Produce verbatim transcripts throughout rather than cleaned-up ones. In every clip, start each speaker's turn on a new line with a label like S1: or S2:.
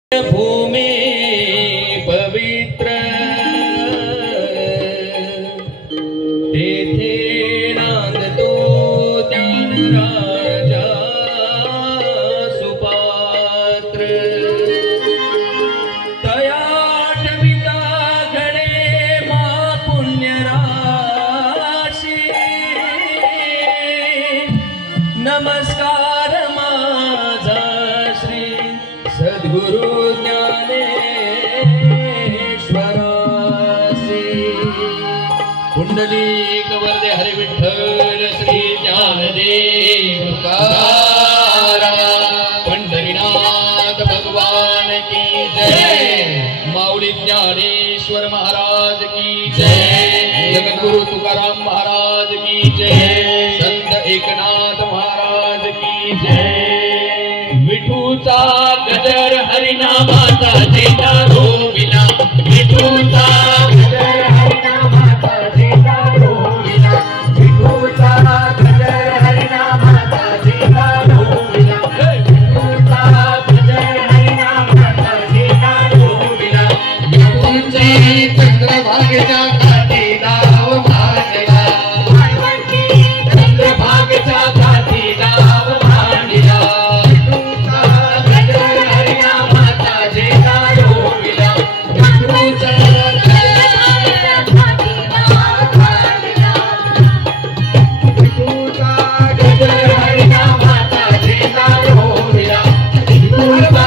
S1: भूमी पवित्र तेथे नांदतो ज्ञानराजा सुपात्र तया ठविता घडे महापुण्य राशी नमस्कार माझा श्री सद्गुरु पुंडलिक वरदे हरि विठ्ठल श्री ज्ञानदेव तुकाराम पंढरीनाथ भगवान की जय। माऊली ज्ञानेश्वर महाराज की जय। जगद्गुरु तुकाराम महाराज की जय। संत एकनाथ महाराज की जय। विठूचा गजर हरिनामाचा चेता रोविला विठूचा गजर चंद्रभागेच्या काठी दाव मांडला चंद्रभागेच्या काठी दाव मांडला विठूचा गजर हरिनामाचा चेता रोविला विठूचा गजर हरिनामाचा दाव मांडला विठूचा गजर हरिनामाचा चेता रोविला विठूचा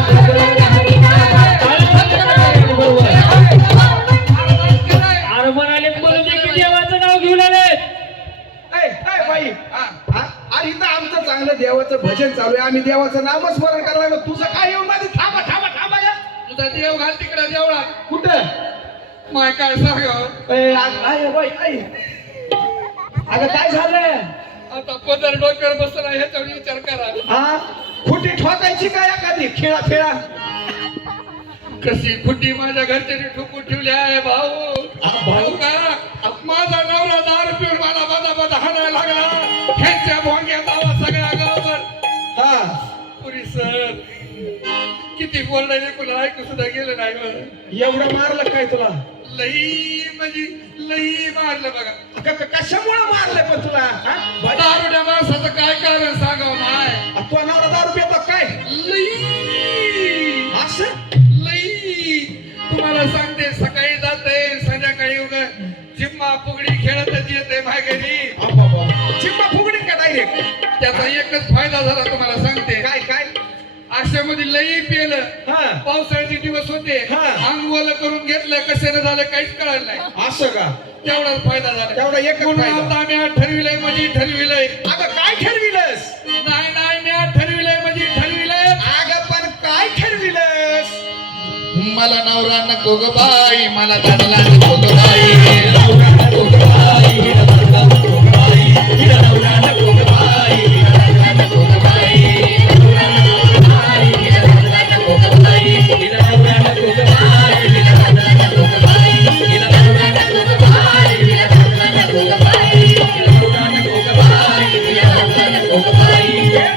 S2: देवाचं भजन चालू आहे आम्ही देवाचं नामस्मरण करायला लागलो तुझं काय येऊन माझी थांबा थांबा थांबा या
S3: तुझा देव घाल तिकडे देवळा
S2: कुठं
S3: माय काय सांगावं
S2: ए आई बाई आई अगं काय झालं
S3: आता पदर डोक्यावर बसला ह्याच्यावर विचार करा
S2: हा खुटी ठोकायची काय एखादी खेळा खेळा
S3: कशी खुटी माझ्या घरच्याने ठोकून ठेवली आहे भाऊ भाऊ का माझा नवरा दारू पिऊन मला बदा बदा हाणायला लागला ह्यांच्या भोंग्यात आवाज सगळ्या गावावर
S2: हा
S3: पुरी सर किती बोलणारे पण ऐकू सुद्धा गेलं नाही बरं
S2: एवढं मारलं काय तुला
S3: लई म्हणजे लई मारलं बघा
S2: कशामुळे मारलं पण तुला
S3: दारुड्या माणसाचं काय कारण सांगावं नाही
S2: तू नवरा दारू पितो काय
S3: लई
S2: असं
S3: तुम्हाला सांगते सकाळी जाते संध्याकाळी उगा चिम्मा फुगडी खेळतच येते माघारी
S2: चिम्मा फुगडी का डायरेक्ट
S3: त्याचा एकच फायदा झाला तुम्हाला सांगते
S2: काय काय
S3: आशामध्ये लई पेलं पावसाळ्याचे दिवस होते अंग ओलं करून घेतलं कशाने झालं काहीच कळलं नाही
S2: असं का
S3: तेवढाच फायदा झाला
S2: तेवढा एक
S3: आम्ही ठरविलंय म्हणजे ठरविलंय
S2: अगं काय ठरविलंस
S3: नाही नाही मी ठरविलंय म्हणजे ठरविलंय
S2: अगं पण काय ठरविलंस
S3: मला नवरा नको ग बाई मला दादला नको ग बाई
S1: नवरा नको ग बाई नवरा नको ग बाई नवरा नको ग बाई नवरा नको ग बाई नवरा नको ग बाई नवरा नको ग बाई नवरा नको ग बाई नवरा नको ग बाई नवरा नको ग बाई नवरा नको ग बाई नवरा नको ग बाई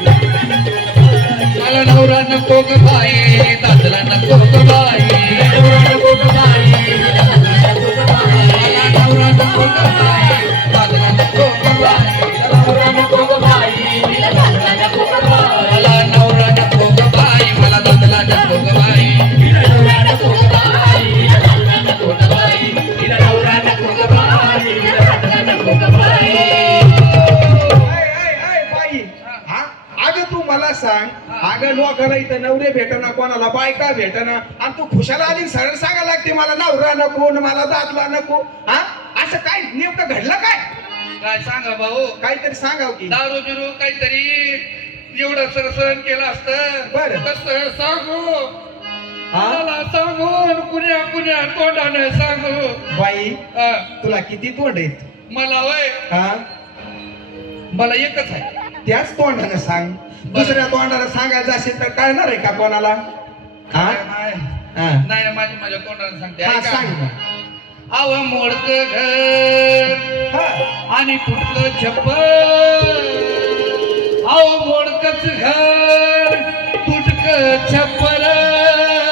S3: मला नवरा नको ग बाई दादला नको ग बाई
S1: नवरा नको ग बाई नवरा नको ग बाई
S3: नवरा नको ग बाई दादला नको ग बाई
S1: नवरा नको ग बाई नवरा नको ग बाई
S3: मला नवरा नको ग बाई मला दादला नको ग बाई
S1: नवरा नको ग बाई नवरा नको ग बाई नवरा नको ग बाई नवरा नको ग बाई
S2: अगं तू मला सांग अगं लोकांना इथं नवरे भेटना कोणाला बायका भेटना आणि तू खुशाला आली सरळ सांगायला लागते मला नवरा नको मला दादला नको हा असं काय नेमकं घडलं काय
S3: काय सांगा भाऊ
S2: काहीतरी सांगाव की
S3: दारू बिरू काहीतरी एवढं सरसरण केलं असतं
S2: बरं.
S3: कसं सांगू
S2: हा
S3: मला सांगून कुण्या कुण्या तोंडाने सांगू
S2: बाई
S3: हा,
S2: तुला किती तोंड आहेत
S3: मला वय
S2: हा
S3: मला एकच आहे
S2: त्याच तोंडाने सांग दुसऱ्या तोंडाने सांगायचं असेल तर कळणार आहे का कोणाला हा
S3: नाही
S2: हा
S3: नाही ना, माझी माझ्या तोंडाने सांगते
S2: हा,
S3: ऐका.
S2: सांग ना.
S3: आव मोडक घर
S2: हा
S3: आणि फुटलं छप्पर, आव मोडकच घर तुटक छप्पर,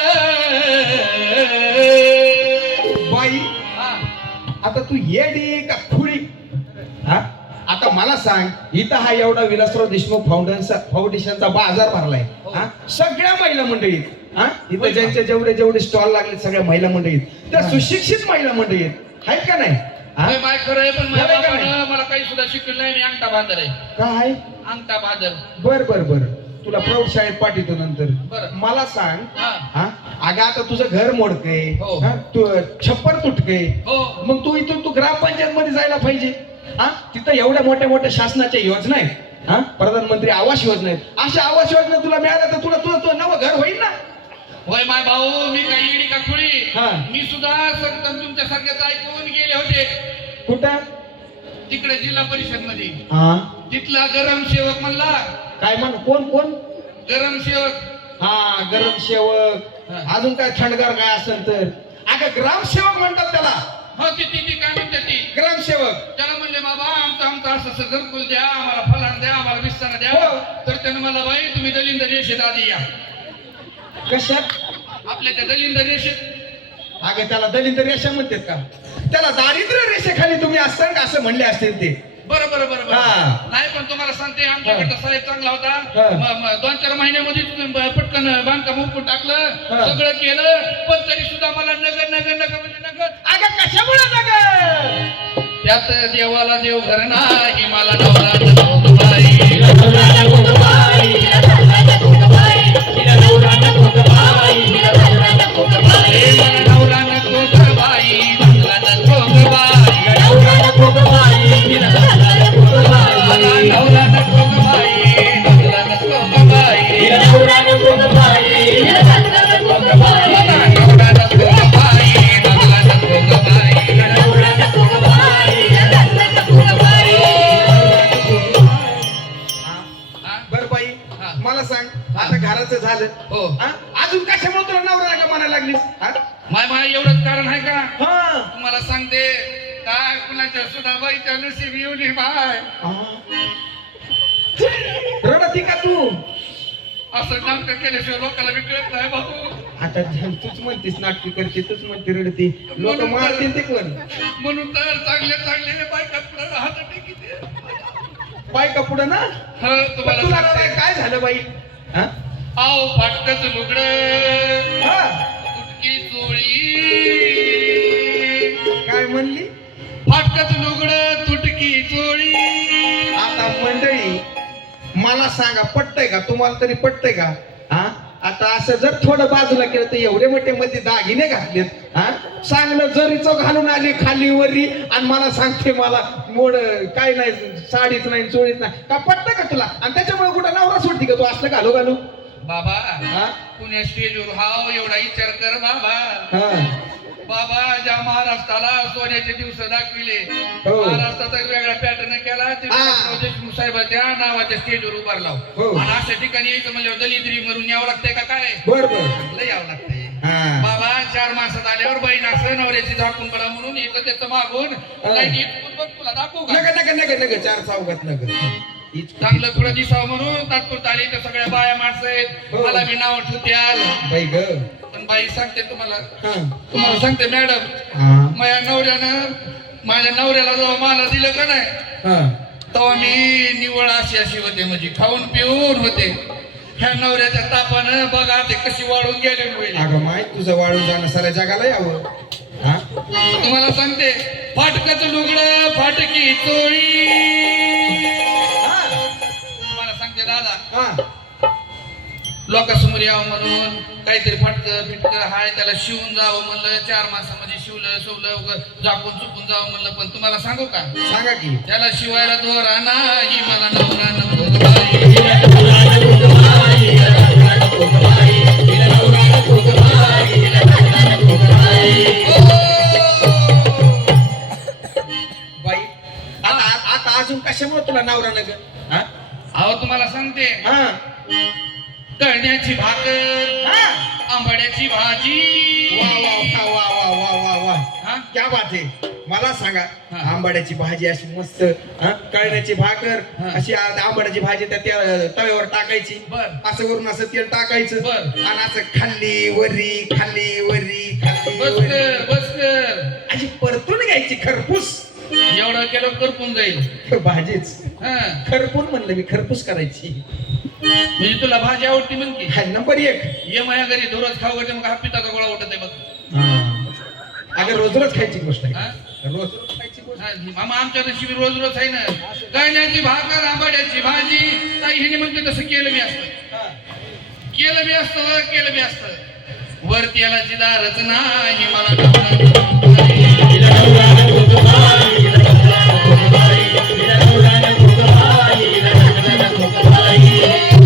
S2: आता तू येडी का खुळी? हा आता मला सांग, इथं हा एवढा विलासराव देशमुख फाउंडेशन फाउंडेशनचा बाजार भरलाय. हा सगळ्या महिला मंडळीत, हा इथं ज्यांचे जेवढे जेवढे स्टॉल लागले सगळ्या महिला मंडळीत, त्या सुशिक्षित महिला मंडळीत आहेत का नाही? हा?
S3: होय, माय खरं आहे, पण माझ्या
S2: खरं आहे का
S3: बापानं मला काही सुद्धा शिकवलं नाही. मी अंगठा बांधर आहे.
S2: काय?
S3: अंगठा बांधर.
S2: बर बर बर तुला प्रौढ शाळेत पाठवतो नंतर.
S3: बरं.
S2: मला सांग,
S3: हा.
S2: हा अगं आता तुझं घर मोडकय,
S3: हो.
S2: हा, तू छप्पर तुटकय,
S3: हो.
S2: मग तू इथून तू ग्रामपंचायत मध्ये जायला पाहिजे. हा तिथं एवढ्या मोठ्या मोठ्या शासनाच्या योजना आहेत, हा प्रधानमंत्री आवास योजना आहेत. अशा आवास योजना तुला मिळाल्या तर तुला तुझं तुझं नवं घर होईल ना.
S3: होय माय भाऊ, मी काही येडी का खुळी?
S2: हा.
S3: मी सुद्धा संत तुमच्या सारख्याच ऐकून गेले होते
S2: कुठं?
S3: तिकडे जिल्हा परिषद मध्ये.
S2: हा
S3: तिथला गरम सेवक म्हणला.
S2: काय म्हण? कोण कोण?
S3: गरम सेवक.
S2: हा गरम सेवक.
S3: हा.
S2: अजून काय थंडगार काय असेल तर? अगं ग्रामसेवक म्हणतात त्याला.
S3: हो ती ती ती काय म्हणते ती?
S2: ग्रामसेवक.
S3: त्याला म्हणले बाबा आमचं आमचं असं असं घरकुल द्या, आम्हाला फलान द्या, आम्हाला विस्तार द्या.
S2: हो.
S3: तर त्यानं मला बाई तुम्ही दलिंद रेषेत आधी या.
S2: कशात?
S3: आपल्या त्या दलिंद रेषेत.
S2: अगं त्याला दलिंद्र रेषा म्हणतात का? त्याला दारिद्र्य रेषेखाली तुम्ही असता का असं म्हणले असतील ते.
S3: बरं बरं बरं
S2: हा.
S3: बरं. नाही पण तुम्हाला सांगते, आमच्याकडचा साहेब चांगला होता.
S2: हा.
S3: म- म- दोन चार महिन्यामध्ये तुम्ही ब- पटकन बांधकाम उकून टाकलं,
S2: हा.
S3: सगळं केलं, पण तरी सुद्धा मला नगर नगर नगर म्हणजे नगर.
S2: अगं कशामुळे नगर?
S3: त्यात देवाला देव घर नाही, मला नवरा नको बाई.
S1: हिला नवरा नको बाई, हिला नवरा नको बाई, हिला नवरा नको बाई, हिला नवरा नको बाई.
S3: ए, मला नवरा नको ग बाई, मला नको ग बाई.
S1: हिला नवरा नको बाई, हिला नवरा नको बाई.
S3: मला नवरा नको ग बाई, नवरा नको ग बाई.
S1: हिला नवरा नको बाई, हिला नवरा नको बाई.
S3: मला नवरा नको ग बाई, नवरा नको ग बाई.
S1: हिला नवरा नको बाई, हिला नवरा नको बाई.
S3: हा?
S2: बर बाई,
S3: हा.
S2: मला सांग, आता घराचं झालं,
S3: हो.
S2: हा? अजून कशामुळे तुला नवरा नका म्हणायला लागलीस? हा?
S3: माय माय एवढंच कारण आहे का?
S2: हा.
S3: तुम्हाला सांगते, काय कुणाच्या सुद्धा बाईच्या नशीब येऊन ये माय.
S2: रडती का तू?
S3: असं नाटक केल्याशिवाय लोकांना बी कळत नाही भाऊ.
S2: आता तूच म्हणतीस नाटकी करते, तूच म्हणते रडती, लोक मारतील ते कोण?
S3: म्हणून तर चांगले चांगले बायका पुढे राहत टिकीते.
S2: बायका पुढं ना.
S3: हो
S2: पण
S3: तुम्हाला
S2: तुला
S3: सांगते.
S2: रडायला काय झालं बाई? हा?
S3: आव फाटकच लुगडं,
S2: हा?
S3: तुटकी चोळी.
S2: काय म्हणली?
S3: फाटकच लुगडं, तुटकी चोळी.
S2: आता मंडळी मला सांगा, पटतंय का तुम्हाला? तरी पटतंय का? हा आता असं जर थोडं बाजूला केलं तर एवढे मोठे मध्ये दागिने घातलेत, हा चांगलं जरीचं घालून आली खाली वरी, आणि मला सांगते मला मोड काय नाही, साडीच नाही चोळीच नाही. का पटतं का तुला? आणि त्याच्यामुळे कुठं नवरा सोडती का तू असलं घालू घालू?
S3: बाबा
S2: हा
S3: पुण्या स्टेजवर हाव एवढा विचार कर बाबा.
S2: हा
S3: बाबा ज्या महाराष्ट्राला सोन्याचे दिवस दाखविले,
S2: हो.
S3: महाराष्ट्राचा एक वेगळा पॅटर्न केला, ते
S2: हा.
S3: विलासराव देशमुख साहेबाच्या नावाच्या स्टेजवर उभारला.
S2: हो.
S3: आणि अशा ठिकाणी यायचं म्हणजे दलिद्री मरून यावं लागतंय का काय?
S2: बर बर.
S3: लय यावं लागतंय.
S2: हा
S3: बाबा चार मासात आल्यावर बहीण असं नवऱ्याची झाकून पडा म्हणून एक त्याचं मागून लाईट इथून बघ तुला दाखवू का?
S2: नका नका नका नका चार चौघात नका.
S3: चांगलं थोडं दिसावं म्हणून तात्पुरतं आली तर सगळ्या बाया माणसं आहेत,
S2: हो.
S3: मला बी नाव ठेवत्याल.
S2: बाई ग.
S3: पण बाई सांगते तुम्हाला,
S2: हा
S3: तुम्हाला सांगते मॅडम,
S2: हा
S3: माझ्या नवऱ्यानं माझ्या नवऱ्याला जेव्हा मला दिलं का नाही,
S2: हा
S3: तेव्हा मी निवळ अशी अशी होते, म्हणजे खाऊन पिऊन होते. ह्या नवऱ्याच्या तापानं बघा ते कशी वाढून गेले पहिले.
S2: अगं माय तुझं वाळून जाणं साऱ्या जगाला यावं. हा
S3: तुम्हाला सांगते, फाटकच लुगडं फाटकी चोळी.
S2: हा
S3: तुम्हाला सांगते दादा,
S2: हा
S3: लोकांसमोर यावं म्हणून काहीतरी फाटकं फिटकं हाय त्याला शिवून जावं म्हणलं, चार मासामध्ये शिवलं शिवलं उगं झाकून चुकून जावं म्हणलं. पण तुम्हाला सांगू का,
S2: सांगा की.
S3: त्याला शिवायला दोरा नाही, मला नवरा नको ग बाई.
S1: हिला नवरा नको बाई, हिला नवरा नको बाई, हिला नवरा नको बाई, हिला नवरा नको बाई.
S2: बाई आता आता अजून कशामुळे तुला नवरा नग? हा
S3: अहो तुम्हाला सांगते,
S2: हा
S3: कळण्याची भाकर,
S2: हा
S3: आंबाड्याची भाजी.
S2: वा वा वा वा वा वा वा वा
S3: हा?
S2: क्या बात आहे. मला सांगा,
S3: हा.
S2: आंबाड्याची भाजी अशी मस्त, हा कळण्याची भाकर
S3: हा.
S2: अशी आ- आंबाड्याची भाजी त्या त्या तव्यावर टाकायची,
S3: बर.
S2: असं वरून असं तेल टाकायचं,
S3: बर.
S2: आणि असं खाल्ली वरी खाल्ली वरी खाल्ली
S3: बस
S2: वरी.
S3: कर बस कर.
S2: अशी परतून घ्यायची घ्यायची खरपूस.
S3: एवढं केलं करपून जाईल.
S2: भाजीच
S3: हा
S2: खरपून म्हणलं मी, खरपूस करायची.
S3: म्हणजे तुला भाजी आवडती म्हण की.
S2: हा, नंबर एक.
S3: ये माझ्या घरी दररोज खाऊ घालते मग हा पिताचा गोळा उठत आहे बघ.
S2: हा. अगं रोज रोज खायची गोष्ट आहे.
S3: हा?
S2: रोज रोज खायची गोष्ट.
S3: हा, मामा आमच्या नशिबी रोज रोज आहे ना. कळण्याची भाकर आंबाड्याची भाजी. ताई ह्याने म्हणते तसं केलं मी असतं.
S2: हा.
S3: केलं बी असतं केलं बी असतं. वर तेलाची दारच नाही मला नवरा नाही.
S1: हिला नवरा नको ग बाई, हिला नवरा नको ग बाई, हिला नवरा नको ग बाई, हिला नवरा नको ग बाई.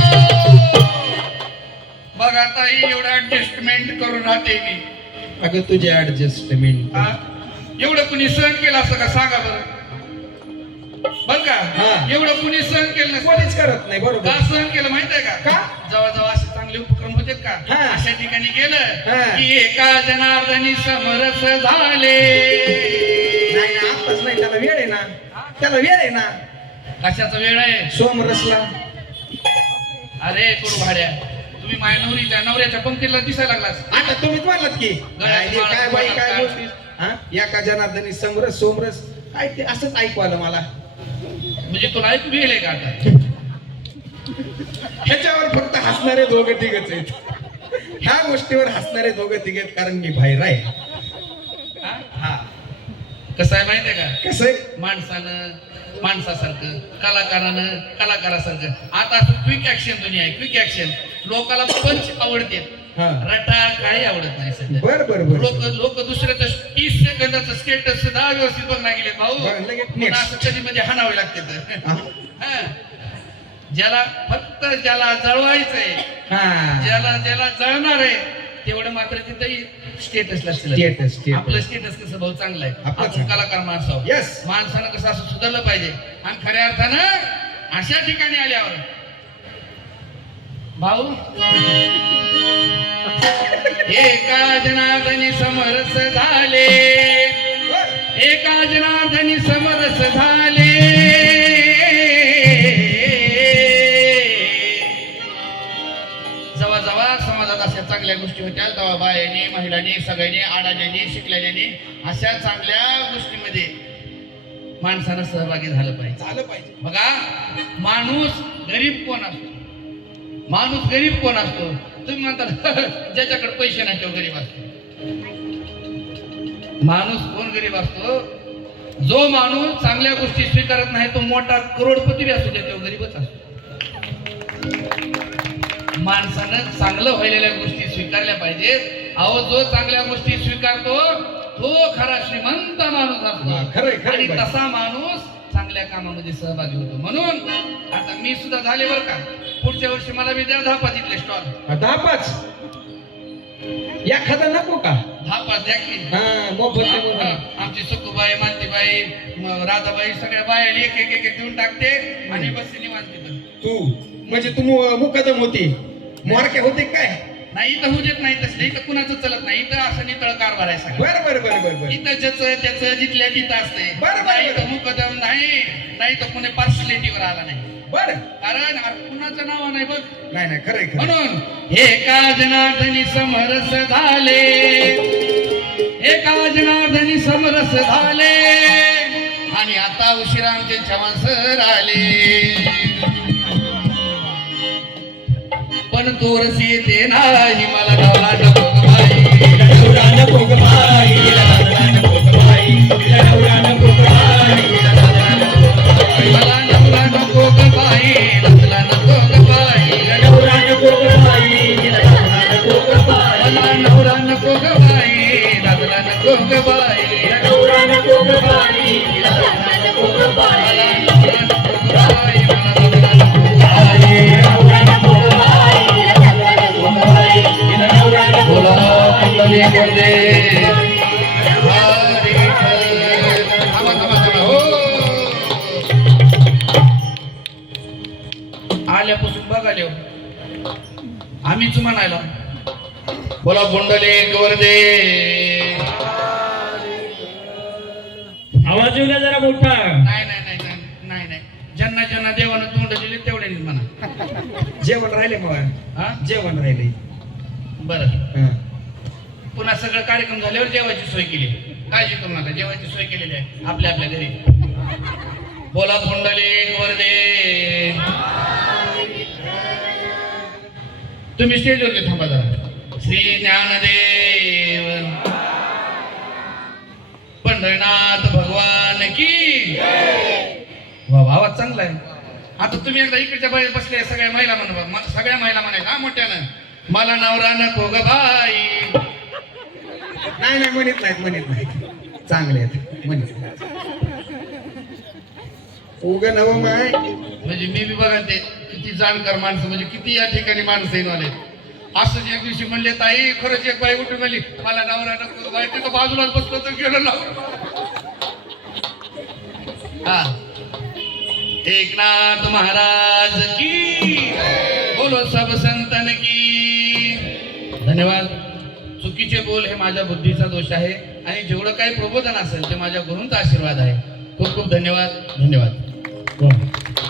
S3: बघा ताई एवढं ऍडजस्टमेंट करून राहते मी.
S2: अगं तुझे ऍडजस्टमेंट.
S3: हा? एवढं कुणी सहन केलं असतं का सांगा बरं. बर का
S2: हा.
S3: एवढं कुणी सहन केलं नसतं.
S2: कोणीच करत नाही.
S3: का
S2: बरोबर.
S3: सहन केलं माहित आहे
S2: का?
S3: का जवळ जवळ असे चांगले उपक्रम होते का
S2: हा.
S3: अशा ठिकाणी गेलं
S2: हा.
S3: की एका जनार्दनी समरस झाले.
S2: नाही ना, आत्ताच नाही. त्याला वेळ आहे ना. त्याला वेळ आहे ना.
S3: कशाचा वेळ आहे.
S2: सोमरसला.
S3: अरे कुरू भाड्या तुम्ही माझ्या नवरीच्या नवऱ्याच्या पंक्तीला दिसायला लागलास.
S2: आता तुम्हीच म्हणलात की
S3: गळ्यात
S2: काय
S3: माळा,
S2: काय बाई
S3: गळ्यात
S2: काय
S3: काळ.
S2: गोष्टी. हा, एका जनार्दनी समरस सोमरस काय ते असंच ऐकू आलं मला.
S3: म्हणजे तुला ऐकू गेले का आता.
S2: ह्याच्यावर फक्त हसणारे दोघं तिघच आहेत. ह्या गोष्टीवर हसणारे दोघं तिघ आहेत कारण मी बाहेर आहे.
S3: हा?
S2: हा.
S3: कसं आहे माहितीये का
S2: कसं आहे.
S3: माणसानं माणसासारखं कलाकारानं कलाकारासारखं. आता क्विक ऍक्शन दुनिया आहे. क्विक ऍक्शन लोकाला पंच आवडते.
S2: हा.
S3: रटा काही आवडत नाही सध्या.
S2: बर बर बर.
S3: लोक लोक दुसऱ्याचं तीस सेकंदाचं स्टेटस सुद्धा व्यवस्थित बघणार गेले भाऊ.
S2: बरं, लगेच
S3: पण
S2: next.
S3: असं कधी मध्ये हाणावे लागते तर.
S2: हा.
S3: हा. ज्याला फक्त ज्याला जळवायचंय
S2: हा.
S3: ज्याला ज्याला जळणार आहे तेवढं मात्र तिथेही स्टेटसला
S2: Status, status.
S3: आपलं स्टेटस कसं भाऊ चांगलं आहे.
S2: आपलं
S3: आपण
S2: चांगलं.
S3: कलाकार माणसावर
S2: Yes.
S3: माणसानं कसं असं सुधारलं पाहिजे. आणि खऱ्या अर्थानं अशा ठिकाणी आल्यावर भाऊ एका जनार्दनी समरस झाले. एका जनार्दनी समरस झाले. जवा जवा समाजात अशा चांगल्या गोष्टी होत्या तेव्हा बायाने महिलांनी सगळ्यांनी अडाण्यानी शिकलेल्याने अशा चांगल्या गोष्टीमध्ये माणसानं सहभागी झालं पाहिजे.
S2: झालं पाहिजे.
S3: बघा माणूस गरीब कोण असतो. माणूस गरीब कोण असतो. तुम्ही म्हणता ज्याच्याकडे पैसे नाही तो गरीब असतो. माणूस कोण गरीब असतो. जो माणूस चांगल्या गोष्टी स्वीकारत नाही तो मोठा करोडपती बी असू दे तो गरीबच असतो. माणसानं चांगलं व्हायलेल्या गोष्टी स्वीकारल्या पाहिजेत. अहो जो चांगल्या गोष्टी स्वीकारतो तो खरा श्रीमंत माणूस
S2: हा,
S3: असतो.
S2: खरंय, खरंय
S3: आणि
S2: बाई.
S3: तसा माणूस चांगल्या कामामध्ये सहभागी होतो. म्हणून आता मी सुद्धा झाले बरं का. पुढच्या वर्षी मला बी द्या दहा पाच इथले स्टॉल.
S2: दहा पाच एखादा नको का.
S3: दहा पाच द्या की.
S2: हा मोफत आहे म्हणून.
S3: हा, आमची सुकूबाई मालतीबाई म- राधाबाई सगळ्या बाया एक एक एक एक देऊन टाकते आणि बस निवांत तिथं.
S2: तू म्हणजे तू मु- मुकदम होती मोरके होते काय.
S3: नाही इथं होऊ देत नाही तसं. इथं कुणाचं चलत नाही. इथं असं नितळ कारभार आहे सगळं.
S2: बर बर बर बर बर.
S3: इथं ज्याचं त्याचं जिथल्या तिथं असते.
S2: बरं, बरं,
S3: नाही
S2: बरं.
S3: तर मुकदम नाही नाही तर कुणी पार्सलिटीवर आला नाही.
S2: बर.
S3: कारण आ- कुणाचं नाव नाही बघ.
S2: नाही नाही खरंय खरं.
S3: म्हणून एका जनार्दनी समरस झाले. एका जनार्दनी समरस झाले. आणि आता उशिरा आमचे चव्हाण आले. पण तोरस येते नाही मला नवरा नको ग बाई.
S1: हिला नवरा नको ग बाई, हिला नवरा नको ग बाई, हिला नवरा नको ग बाई, हिला नवरा नको ग बाई.
S3: मला नवरा नको ग बाई. नसला नको ग बाई.
S1: हिला नवरा नको ग बाई, हिला नवरा नको ग बाई.
S3: मला नवरा नको ग बाई. नसला नको ग बाई.
S1: हिला नवरा नको ग बाई, हिला नवरा नको ग बाई.
S3: मला नवरा नको ग बाई. मला नवरा नको ग बाई.
S1: हिला नवरा नको ग बाई, हिला नवरा नको ग बाई. हिला नवरा नको ग
S3: बोला
S1: बाई.
S3: कुंडली गर्दे. हरी विठ्ठल. थांबा थांबा थांबा. हो आल्यापासून बघाले आम्हीच म्हणायला बोला कुंडली गर्दे.
S1: आवाज येऊ द्या जरा मोठा.
S3: नाही नाही नाही नाही नाही नाही ज्यांना ज्यांना देवानं तोंड दिले तेवढ्यानेच म्हणा.
S2: जेवण राहिले मग.
S3: हा
S2: जेवण राहिले.
S3: बरं
S2: हा.
S3: पुन्हा सगळं कार्यक्रम झाल्यावर जेवायची सोय केली. काळजी करू नका, जेवायची सोय केलेली आहे आपल्या आपल्या घरी. बोला पुंडलिक वरदे. तुम्ही स्टेजवरती थांबा जरा. श्री ज्ञानदेव पंढरनाथ भगवान की. वा वा, आवाज चांगला आहे. आता तुम्ही एकदा इकडच्या बाहेर बसले सगळ्या महिला म्हणा, म- सगळ्या महिला म्हणायचं हा मोठ्यानं, मला नवरा नको ग बाई.
S2: नाही नाही म्हणत नाहीत म्हणत नाहीत, चांगले आहेत म्हणत नाहीत. उग नव माय.
S3: म्हणजे मी बी बघा ते किती जाणकार माणसं, म्हणजे किती या ठिकाणी माणसं येऊन आले. असंच एक दिवशी म्हणले ताई, खरंच एक बाई उठून म्हणली मला नवरा नको ग बाई. तिथं बाजूलाच बसलो तर गेलो ना. हा, एकनाथ महाराज की. बोलो सब संतन की. धन्यवाद. चुकीचे बोल हे माझ्या बुद्धीचा दोष आहे आणि जेवढं काही प्रबोधन असेल ते माझ्या गुरूंचा आशीर्वाद आहे. खूप खूप धन्यवाद. धन्यवाद.